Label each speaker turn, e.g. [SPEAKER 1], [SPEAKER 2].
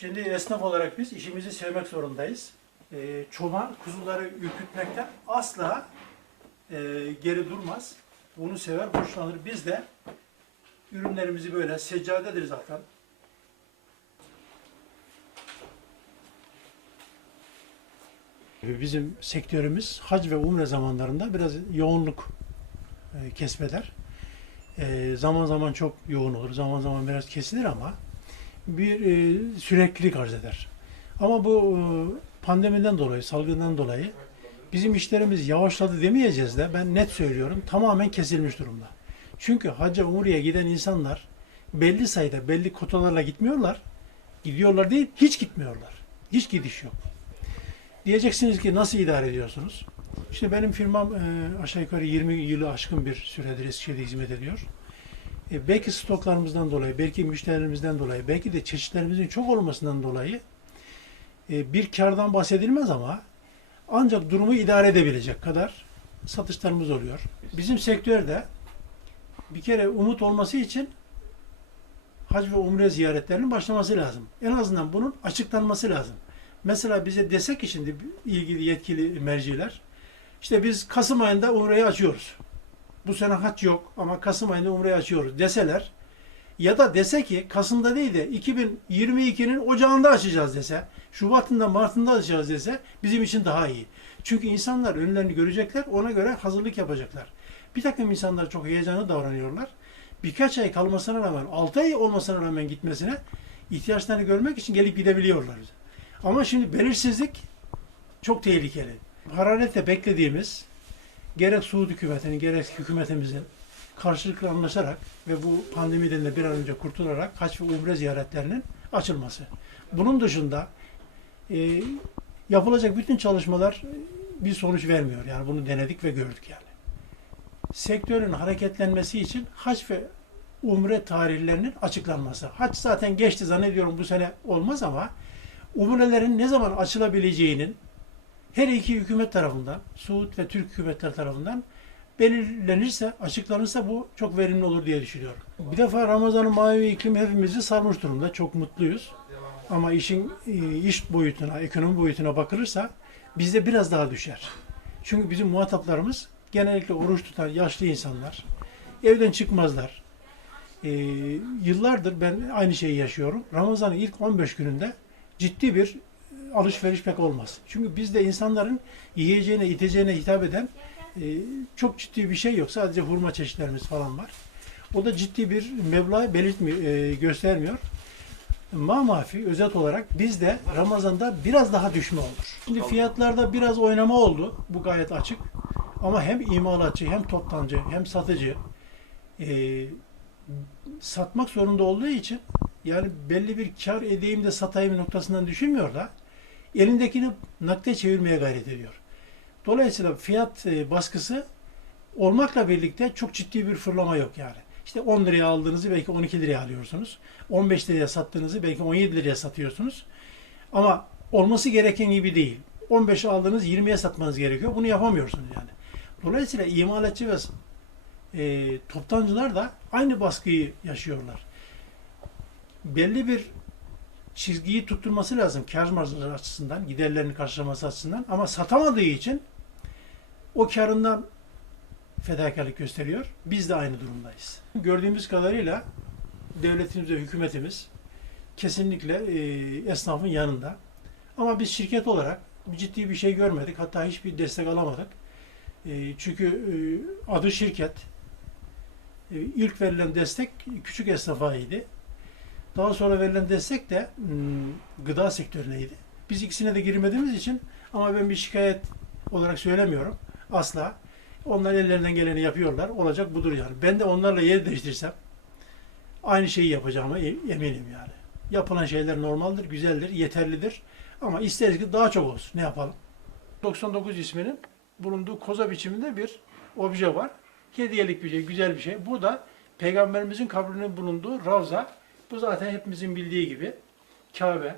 [SPEAKER 1] Şimdi esnaf olarak biz işimizi sevmek zorundayız. Ee, çoban kuzuları ürkütmekten asla e, geri durmaz. Bunu sever, hoşlanır. Biz de ürünlerimizi böyle seccadedir zaten. Bizim sektörümüz hac ve umre zamanlarında biraz yoğunluk e, kesbeder. E, zaman zaman çok yoğun olur, zaman zaman biraz kesilir ama bir e, süreklilik arz eder. Ama bu e, pandemiden dolayı, salgından dolayı bizim işlerimiz yavaşladı demeyeceğiz de ben net söylüyorum tamamen kesilmiş durumda. Çünkü hacca umreye giden insanlar belli sayıda belli kotalarla gitmiyorlar. Gidiyorlar değil, hiç gitmiyorlar. Hiç gidiş yok. Diyeceksiniz ki nasıl idare ediyorsunuz? İşte benim firmam e, aşağı yukarı 20 yılı aşkın bir süredir Eskişehir'de hizmet ediyor. E, belki stoklarımızdan dolayı, belki müşterilerimizden dolayı, belki de çeşitlerimizin çok olmasından dolayı e, bir kardan bahsedilmez ama ancak durumu idare edebilecek kadar satışlarımız oluyor. Bizim sektörde bir kere umut olması için hac ve umre ziyaretlerinin başlaması lazım. En azından bunun açıklanması lazım. Mesela bize desek ki şimdi ilgili yetkili merciler, işte biz Kasım ayında umreyi açıyoruz. Bu sene hac yok ama Kasım ayında umreyi açıyoruz deseler ya da dese ki Kasım'da değil de 2022'nin Ocağında açacağız dese, Şubat'ında Mart'ında açacağız dese bizim için daha iyi. Çünkü insanlar önlerini görecekler, ona göre hazırlık yapacaklar. Bir takım insanlar çok heyecanlı davranıyorlar. Birkaç ay kalmasına rağmen, 6 ay olmasına rağmen gitmesine ihtiyaçlarını görmek için gelip gidebiliyorlar. Ama şimdi belirsizlik çok tehlikeli. Hararetle beklediğimiz gerek Suud hükümetinin gerek hükümetimizin karşılıklı anlaşarak ve bu pandemiden de bir an önce kurtularak haç ve umre ziyaretlerinin açılması. Bunun dışında e, yapılacak bütün çalışmalar bir sonuç vermiyor. Yani bunu denedik ve gördük yani. Sektörün hareketlenmesi için haç ve umre tarihlerinin açıklanması. Haç zaten geçti zannediyorum bu sene olmaz ama umrelerin ne zaman açılabileceğinin her iki hükümet tarafından, Suud ve Türk hükümetler tarafından belirlenirse, açıklanırsa bu çok verimli olur diye düşünüyorum. Bir defa Ramazan'ın manevi iklimi hepimizi sarmış durumda. Çok mutluyuz. Ama işin e, iş boyutuna, ekonomi boyutuna bakılırsa bizde biraz daha düşer. Çünkü bizim muhataplarımız genellikle oruç tutan yaşlı insanlar. Evden çıkmazlar. E, yıllardır ben aynı şeyi yaşıyorum. Ramazan'ın ilk 15 gününde ciddi bir alışveriş pek olmaz. Çünkü bizde insanların yiyeceğine, içeceğine hitap eden e, çok ciddi bir şey yok. Sadece hurma çeşitlerimiz falan var. O da ciddi bir meblağ belirtmiyor, e, göstermiyor. Mamafi özet olarak bizde Ramazan'da biraz daha düşme olur. Şimdi fiyatlarda biraz oynama oldu. Bu gayet açık. Ama hem imalatçı hem toptancı hem satıcı e, satmak zorunda olduğu için yani belli bir kar edeyim de satayım noktasından düşünmüyor da elindekini nakde çevirmeye gayret ediyor. Dolayısıyla fiyat e, baskısı olmakla birlikte çok ciddi bir fırlama yok yani. İşte 10 liraya aldığınızı belki 12 liraya alıyorsunuz. 15 liraya sattığınızı belki 17 liraya satıyorsunuz. Ama olması gereken gibi değil. 15 aldığınız 20'ye satmanız gerekiyor. Bunu yapamıyorsunuz yani. Dolayısıyla imalatçı ve e, toptancılar da aynı baskıyı yaşıyorlar. Belli bir çizgiyi tutturması lazım kar marjları açısından, giderlerini karşılaması açısından ama satamadığı için o karından fedakarlık gösteriyor. Biz de aynı durumdayız. Gördüğümüz kadarıyla devletimiz ve hükümetimiz kesinlikle e, esnafın yanında. Ama biz şirket olarak ciddi bir şey görmedik. Hatta hiçbir destek alamadık. E, çünkü e, adı şirket. E, ilk verilen destek küçük esnafa idi. Daha sonra verilen destek de hmm, gıda sektörüneydi. Biz ikisine de girmediğimiz için ama ben bir şikayet olarak söylemiyorum. Asla. Onlar ellerinden geleni yapıyorlar. Olacak budur yani. Ben de onlarla yer değiştirsem aynı şeyi yapacağıma e- eminim yani. Yapılan şeyler normaldir, güzeldir, yeterlidir. Ama isteriz ki daha çok olsun. Ne yapalım? 99 isminin bulunduğu koza biçiminde bir obje var. Hediyelik bir şey, güzel bir şey. Bu da Peygamberimizin kabrinin bulunduğu Ravza. Bu zaten hepimizin bildiği gibi Kabe.